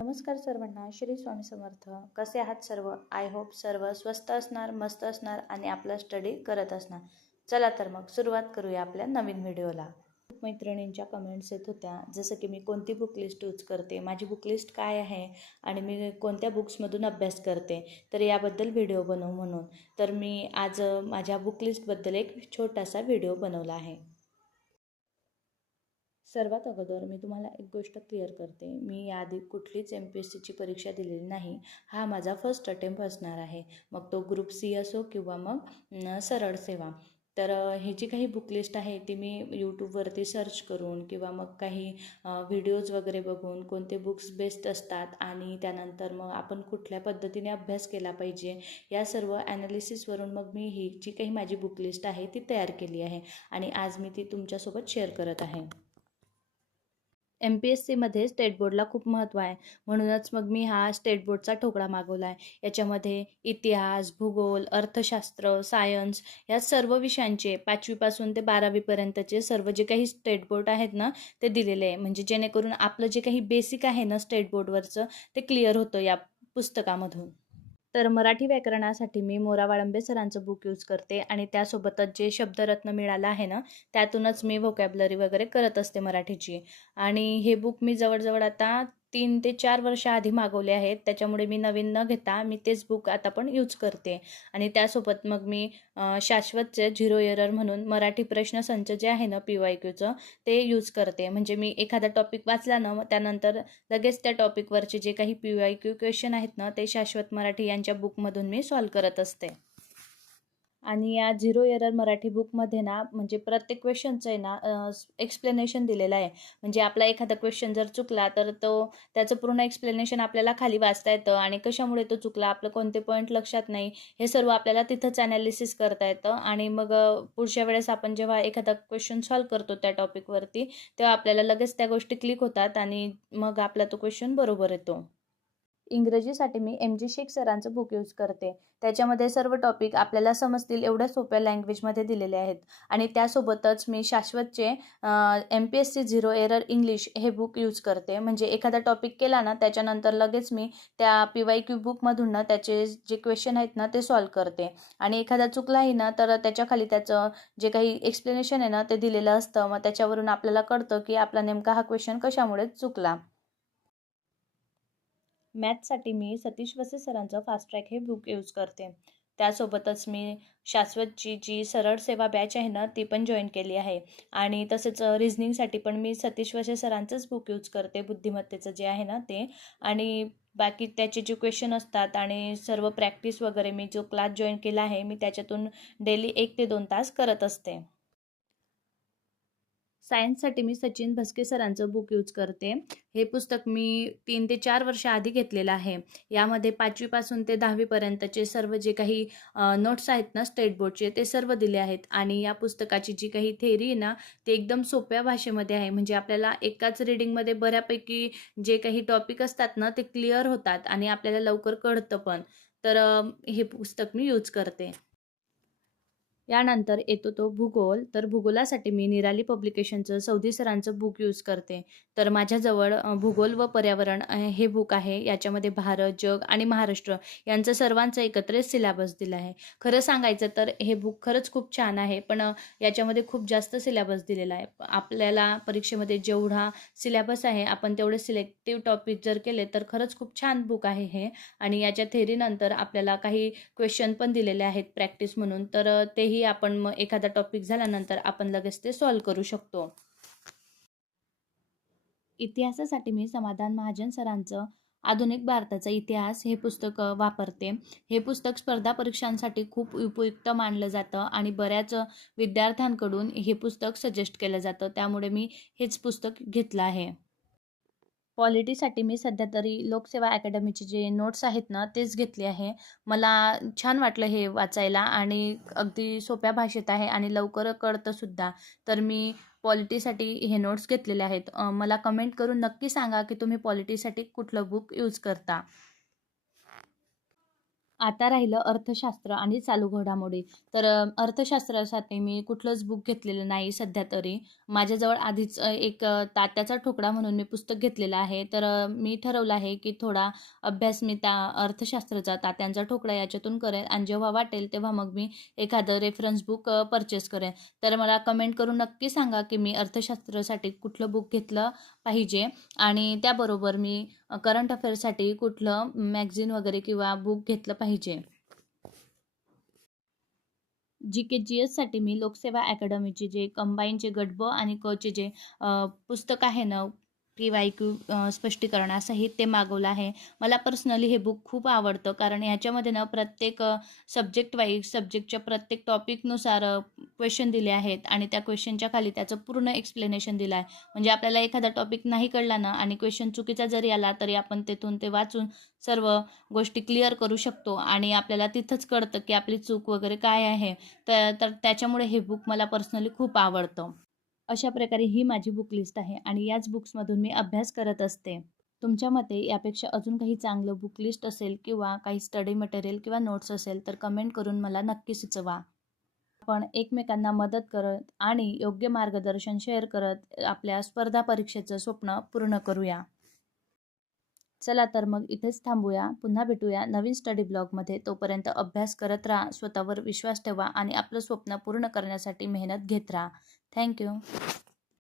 नमस्कार सर्वांना, श्री स्वामी समर्थ. कसे आहात सर्व? आय होप सर्व स्वस्त असणार, मस्त असणार आणि आपला स्टडी करत असणार. चला तर मग सुरुवात करूया आपल्या नवीन व्हिडिओला. मैत्रिणींच्या कमेंट्स येत होत्या, जसं की मी कोणती बुक लिस्ट यूज करते, माझी बुक लिस्ट काय आहे आणि मी कोणत्या बुक्समधून अभ्यास करते, तर याबद्दल व्हिडिओ बनवू म्हणून. तर मी आज माझ्या बुक लिस्टबद्दल एक छोटासा व्हिडिओ बनवला आहे. सर्वात अगोदर मी तुम्हाला एक गोष्ट क्लिअर करते. मी याआधी कुठलीच MPSCची परीक्षा दिलेली नाही. हा माझा फर्स्ट अटेम्प्ट असणार आहे. मग तो ग्रुप C असो किंवा मग सरळ सेवा. तर ही जी काही बुक लिस्ट आहे ती मी यूट्यूबवरती सर्च करून किंवा मग काही व्हिडिओज वगैरे बघून कोणते बुक्स बेस्ट असतात आणि त्यानंतर मग आपण कुठल्या पद्धतीने अभ्यास केला पाहिजे, या सर्व ॲनालिसिसवरून मग मी ही जी काही माझी बुक लिस्ट आहे ती तयार केली आहे आणि आज मी ती तुमच्यासोबत शेअर करत आहे. MPSCमध्ये स्टेट बोर्डला खूप महत्त्व आहे, म्हणूनच मग मी हा स्टेट बोर्डचा ठोकळा मागवला आहे. याच्यामध्ये इतिहास, भूगोल, अर्थशास्त्र, सायन्स या सर्व विषयांचे 5वीपासून ते 12वीपर्यंतचे सर्व जे काही स्टेट बोर्ड आहेत ना ते दिलेले आहे. म्हणजे जेणेकरून आपलं जे काही बेसिक आहे ना स्टेट बोर्डवरचं ते क्लिअर होतं या पुस्तकामधून. तर मराठी व्याकरणासाठी मी मोरा वाळंबे सरांचं बुक यूज करते आणि त्यासोबतच जे शब्दरत्न मिळालं आहे ना त्यातूनच मी व्होकॅब्लरी वगैरे करत असते मराठीची. आणि हे बुक मी जवळजवळ आता 3 ते 4 वर्ष आधी मागवले आहेत, त्याच्यामुळे मी नवीन न घेता मी तेच बुक आता पण यूज करते. आणि त्यासोबत मग मी शाश्वतचे 0 एरर म्हणून मराठी प्रश्नसंच जे आहे ना PYQचं ते यूज करते. म्हणजे मी एखादा टॉपिक वाचला ना मग त्यानंतर लगेच त्या टॉपिकवरचे जे काही PYQ क्वेश्चन आहेत ना ते शाश्वत मराठी यांच्या बुकमधून मी सॉल्व करत असते. आणि या 0 एरर मराठी बुकमध्ये ना म्हणजे प्रत्येक क्वेश्चनचं आहे ना एक्सप्लेनेशन दिलेलं आहे. म्हणजे आपला एखादा क्वेश्चन जर चुकला तर त्याचं पूर्ण एक्सप्लेनेशन आपल्याला खाली वाचता येतं आणि कशामुळे तो चुकला, आपलं कोणते पॉईंट लक्षात नाही, हे सर्व आपल्याला तिथंच ॲनालिसिस करता येतं. आणि मग पुढच्या वेळेस आपण जेव्हा एखादा क्वेश्चन सॉल्व करतो त्या टॉपिकवरती तेव्हा आपल्याला लगेच त्या गोष्टी क्लिक होतात आणि मग आपला तो क्वेश्चन बरोबर येतो. इंग्रजीसाठी मी MG शेख सरांचं बुक यूज करते. त्याच्यामध्ये सर्व टॉपिक आपल्याला समजतील एवढ्या सोप्या लँग्वेजमध्ये दिलेले आहेत. आणि त्यासोबतच मी शाश्वतचे MPSC 0 एरर इंग्लिश हे बुक यूज करते. म्हणजे एखादा टॉपिक केला ना त्याच्यानंतर लगेच मी त्या PYQ बुकमधून ना त्याचे जे क्वेश्चन आहेत ना ते सॉल्व करते. आणि एखादा चुकलाही ना तर त्याच्याखाली त्याचं जे काही एक्सप्लेनेशन आहे ना ते दिलेलं असतं. मग त्याच्यावरून आपल्याला कळतं की आपला नेमका हा क्वेश्चन कशामुळे चुकला. मॅथ्ससाठी मी सतीश वसे सरांचं फास्ट ट्रॅक हे बुक यूज करते. त्यासोबतच मी शाश्वतची जी सरळ सेवा बॅच आहे ना ती पण जॉईन केली आहे. आणि तसंच रिझनिंगसाठी पण मी सतीश वसे सरांचंच बुक यूज करते, बुद्धिमत्तेचं जे आहे ना ते. आणि बाकी त्याचे जे क्वेश्चन असतात आणि सर्व प्रॅक्टिस वगैरे मी जो क्लास जॉईन केला आहे मी त्याच्यातून डेली 1 ते 2 तास करत असते. सायन्ससाठी मी सचिन भस्के सरांचं बुक यूज करते. हे पुस्तक मी 3 ते 4 वर्ष आधी घेतलेलं आहे. यामध्ये 5वीपासून ते 10वीपर्यंतचे सर्व जे काही नोट्स आहेत ना स्टेट बोर्डचे ते सर्व दिले आहेत. आणि या पुस्तकाची जी काही थेअरी आहे ना ते एकदम सोप्या भाषेमध्ये आहे. म्हणजे आपल्याला एकाच रीडिंगमध्ये बऱ्यापैकी जे काही टॉपिक असतात ना ते क्लिअर होतात आणि आपल्याला लवकर कळतं पण. तर हे पुस्तक मी यूज करते. यानंतर येतो तो भूगोल. तर भूगोलासाठी मी निराली पब्लिकेशनचं सौदी सरांचं बुक यूज करते. तर माझ्याजवळ भूगोल व पर्यावरण हे बुक आहे. याच्यामध्ये भारत, जग आणि महाराष्ट्र यांचं सर्वांचं एकत्रित सिलॅबस दिलं आहे. खरं सांगायचं तर हे बुक खरंच खूप छान आहे, पण याच्यामध्ये खूप जास्त सिलॅबस दिलेला आहे. आपल्याला परीक्षेमध्ये जेवढा सिलॅबस आहे आपण तेवढे सिलेक्टिव्ह टॉपिक जर केले तर खरंच खूप छान बुक आहे हे. आणि याच्या थेअरीनंतर आपल्याला काही क्वेश्चन पण दिलेले आहेत प्रॅक्टिस म्हणून, तर तेही आपण मग एखादा टॉपिक झाल्यानंतर आपण लगेच ते सॉल्व करू शकतो. इतिहासासाठी मी समाधान महाजन सरांचं आधुनिक भारताचा इतिहास हे पुस्तक वापरते. हे पुस्तक स्पर्धा परीक्षांसाठी खूप उपयुक्त मानलं जातं आणि बऱ्याच विद्यार्थ्यांकडून हे पुस्तक सजेस्ट केलं जातं. त्यामुळे मी हेच पुस्तक घेतलं आहे. पॉलिटीसाठी मी सध्या तरी लोकसेवा अकॅडमीचे जे नोट्स आहेत ना तेच घेतले आहे. मला छान वाटलं हे वाचायला आणि अगदी सोप्या भाषेत आहे आणि लवकर कळतंसुद्धा. तर मी पॉलिटीसाठी हे नोट्स घेतलेले आहेत. मला कमेंट करून नक्की सांगा की तुम्ही पॉलिटीसाठी कुठलं बुक यूज करता. आता राहिलं अर्थशास्त्र आणि चालू घडामोडी. तर अर्थशास्त्रासाठी मी कुठलंच बुक घेतलेलं नाही सध्या तरी. माझ्याजवळ आधीच एक तात्याचा ठोकळा म्हणून मी पुस्तक घेतलेलं आहे. तर मी ठरवलं आहे की थोडा अभ्यास मी त्या अर्थशास्त्राचा, तात्यांचा ठोकळा याच्यातून करेन आणि जेव्हा वाटेल तेव्हा मग मी एखादं रेफरन्स बुक परचेस करेन. तर मला कमेंट करून नक्की सांगा की मी अर्थशास्त्रासाठी कुठलं बुक घेतलं पाहिजे आणि त्याबरोबर मी करंट अफेअर्ससाठी कुठलं मॅगझीन वगैरे किंवा बुक घेतलं पाहिजे. जी-के, जी-एससाठी मी लोकसेवा अकॅडमीचे जे कंबाईनचे गट ब आणि क चे जे पुस्तक आहे ना, पी-वाय-क्यू स्पष्टीकरण असं हे ते मागवलं आहे. मला पर्सनली हे बुक खूप आवडतं कारण ह्याच्यामध्ये ना प्रत्येक सब्जेक्ट वाईज सब्जेक्टच्या प्रत्येक टॉपिकनुसार क्वेश्चन दिले आहेत आणि त्या क्वेश्चनच्या खाली त्याचं पूर्ण एक्सप्लेनेशन दिलं आहे. म्हणजे आपल्याला एखादा टॉपिक नाही कळला ना आणि क्वेश्चन चुकीचा जरी आला तरी आपण तिथून ते वाचून सर्व गोष्टी क्लिअर करू शकतो आणि आपल्याला तिथंच कळतं की आपली चूक वगैरे काय आहे. तर तर त्याच्यामुळे हे बुक मला पर्सनली खूप आवडतं. अशा प्रकारे ही माझी बुक लिस्ट आहे आणि याच बुक्समधून मी अभ्यास करत असते. तुमच्या मते यापेक्षा अजून काही चांगलं बुक लिस्ट असेल किंवा काही स्टडी मटेरियल किंवा नोट्स असेल तर कमेंट करून मला नक्की सुचवा. आपण एकमेकांना मदत करत आणि योग्य मार्गदर्शन शेअर करत आपल्या स्पर्धा परीक्षेचं स्वप्न पूर्ण करूया. चला तर मग इथेच थांबूया. पुन्हा भेटूया नवीन स्टडी ब्लॉगमध्ये. तोपर्यंत अभ्यास करत राहा, स्वतःवर विश्वास ठेवा आणि आपलं स्वप्न पूर्ण करण्यासाठी मेहनत घेत राहा. Thank you.